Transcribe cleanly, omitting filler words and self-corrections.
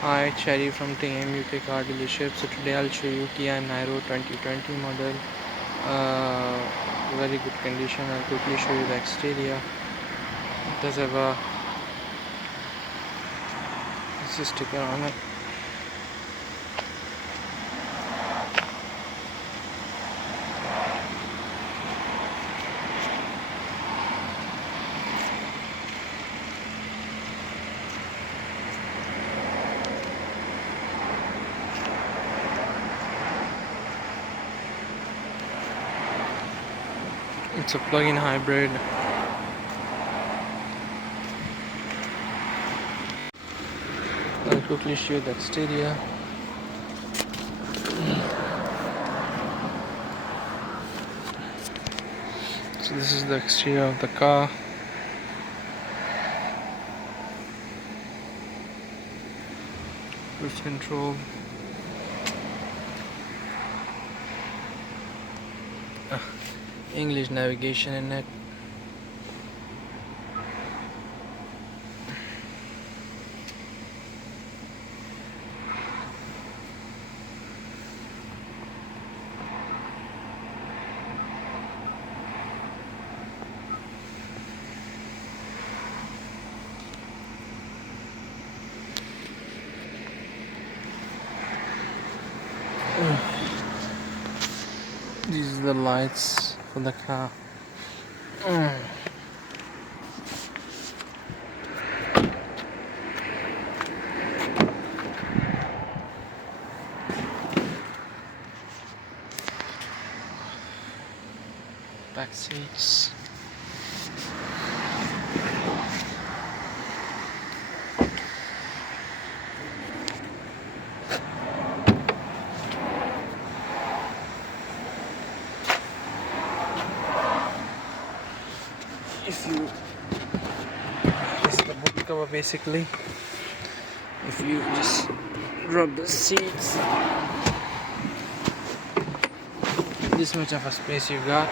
Hi, Cherry from TM UK Car Dealership. So today I'll show you Kia Niro 2020 model. Very good condition. I'll quickly show you the exterior. It does have a sticker on it. It's a plug-in hybrid. I'll quickly show you the exterior. So this is the exterior of the car. Cruise control. English navigation in it. These are the lights for the car. Back seats. If you, this is the boot cover basically. If you just drop the seats, this much of a space you got.